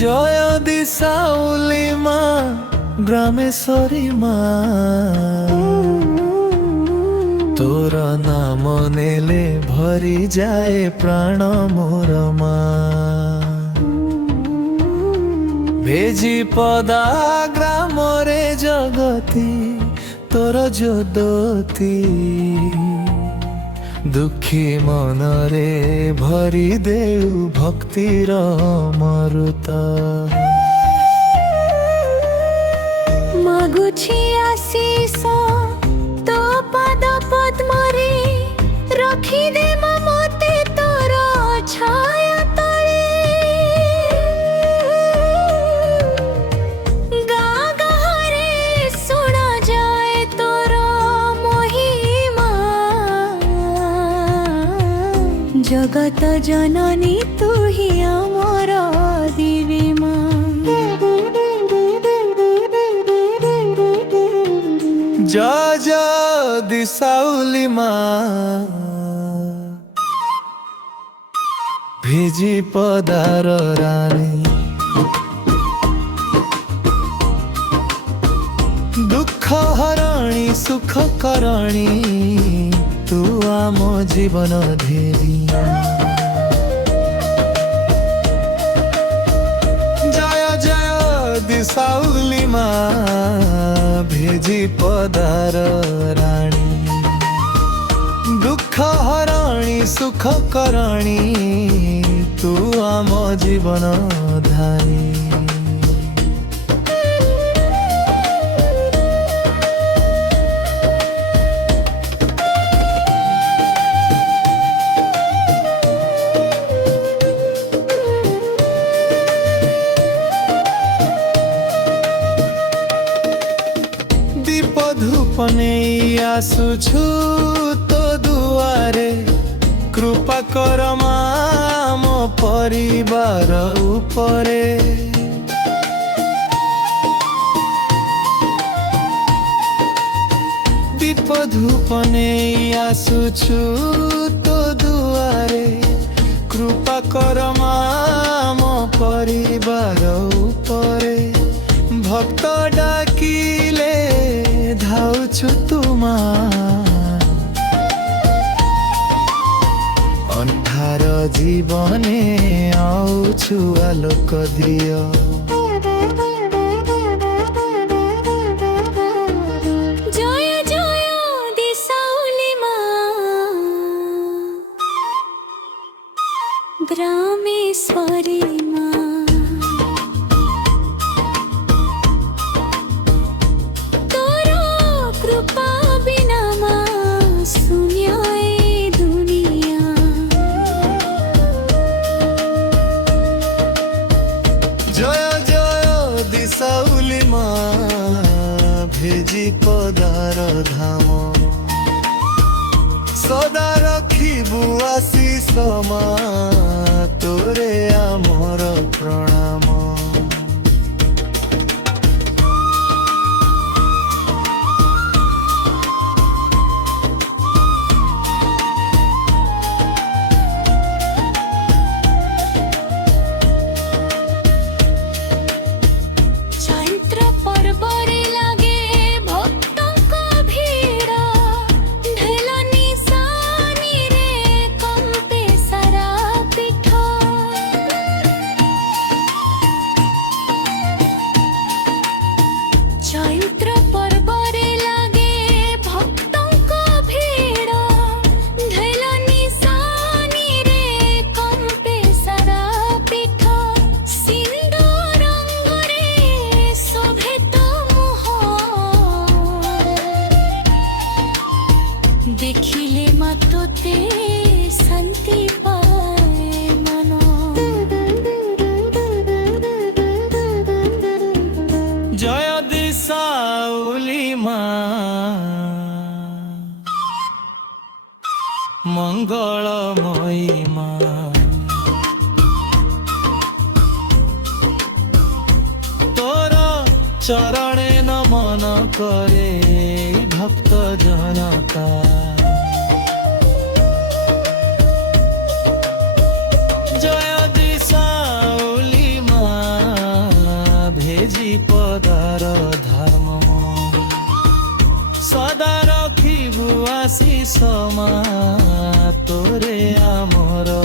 জয় দিশাউলি মা গ্রামেশ্বরী মা, তোর নাম নেলে ভরি যায় প্রাণ মোর মা। ভেজি পদা গ্রামরে জগতি তোর যদতি, দুঃখী মনরে ভরি দেউ ভক্তির অমৃত। মাগুছি আশিস তো পদ পদ্মরে, রখি দে মতে তোর ছায়া তলে। গা গাহরে শোনা যায় তোর মহিমা, জগত জননী তুহি আমার দিবি মা। জয় জয় দিশাউলি মা, ভিজি পদার রানী, দুঃখ হরণী সুখ করণী, তু আম জীবন ধেরি। জয় জয় দিশাউলি মা, ভেজি পদার রানী, দুঃখ হরণী সুখ করণী, তু আম জীবন ধানী। দীপ ধূপ নেই আসুছু তো দুয়ারে, কৃপা কর মা মো পরিবার উপরে। দীপ ধূপ নেই আসুছু তো দুয়ারে, কৃপা কর মা মো পরিবার উপরে। ভক্ত ডাকিলে ধাউছু তুমা, অন্ধার জীবনে আউছু আলোক দিয়। জয় জয় দিশাউলি মা, গ্রামেশ্বরী মা। তোর কৃপা বিনা মা শূন্য এ দুনিয়া। জয় জয় দিশাউলি মা, ভেজি পদার ধাম, সদা রখিবু আশিস মা, তোরে আমার প্রণাম। চৈত্র পর্বরে লাগে ভক্তଙ୍କ ভিড়, ঢেল নিশানিরে কম্পে সারা পীঠ। চৈত্র পর্বরে লাগে ভক্তଙ୍କ ভিড়, ঢেল নিশানিরে কম্পে সারা পীঠ। সিন্দুর রঙরে শোভে তো মুহ, দেখিলে মা তোতে শান্তি পায় মন। জয় দিশাউলি মা, মঙ্গলময়ী মা। তোর চরণে নমন করে ভক্ত জনতা। জয় দিশাউলি মা, ଆଶିଷ ମା ତୋରେ ଆମର